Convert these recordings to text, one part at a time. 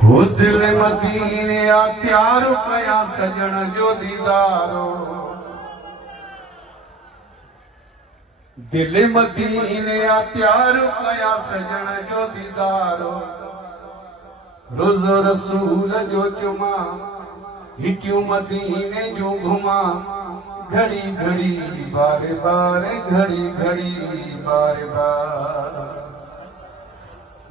हो दिल मदीने आ प्यार कया सजण जो दीदारो, दिल मदीने आ प्यार कया सजण जो दीदारो। रोज़ रसूल जो चुमा हिटियूं मदीने जो घुमा, घड़ी घड़ी बार बार घड़ी घड़ी बार बार।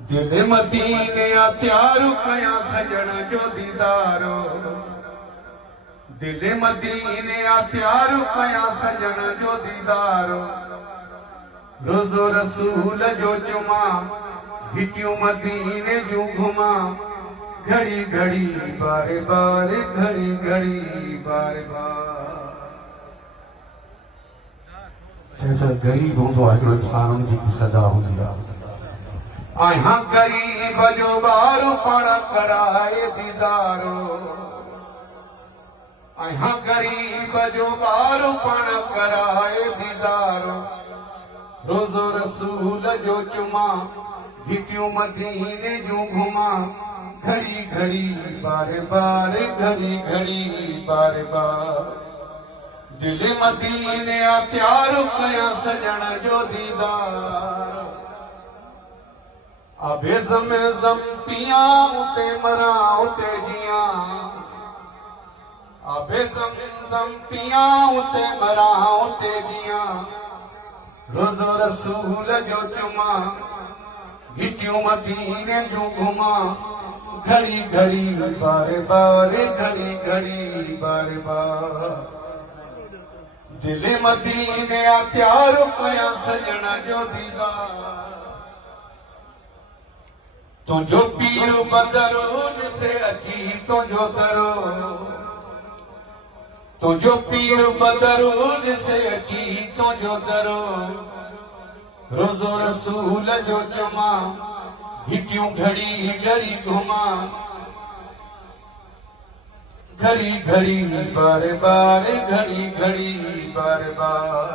दिल मदीने आ प्यार कया सजण जो दीदारो, दिल मदीने आ प्यार कया सजण जो दीदारो। रोज़ रसूल जो चुमा हिटियूं मदीने जो घुमा, घड़ी घड़ी बार बार घड़ी घड़ी बार बार। गरीब हूंदो आहे हिकिड़ो इंसान, उनजी सदा हूंदी आहे। आहियां गरीब जो ॿारु पाण कराए दीदारो, आहियां गरीब जो ॿारु पाण कराए दीदारो। रोज़ो रसूल जो चुमा हिटियूं मदीने जूं घुमा, घड़ी घड़ी बार बार घड़ी घड़ी बार बार। दिल मदीने आ प्यार कया सजण जो दीदार। आबे ज़म पिया उते मरा उते जिया, आबे ज़म पिया उते मरा उते जिया। रोज़ो रसूल जो चुमा हिटियूं मदीने जो घुमा, घड़ी घड़ी बार बार घड़ी घड़ी बार बार। दिल मदीने आ प्यार कया सजण जो दीदार। तुझो पीर बदरो जिसे अची तुझो दरो, तुझो पीर बदरो जिसे अची तुझो दरो। रोज़ो रसूल जो चुमा हिटियूं घड़ी घड़ी घुमा, घड़ी घड़ी बार बार घड़ी घड़ी बार बार।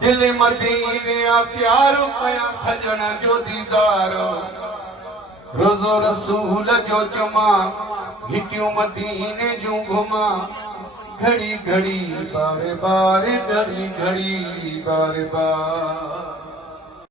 दिल मदीने आ प्यार कया सजण जो दीदारो। रोज़ो रसूल जो चुमा हिटियूं मदीने जूं घुमा, घड़ी घड़ी बार बार घड़ी घड़ी बार बार।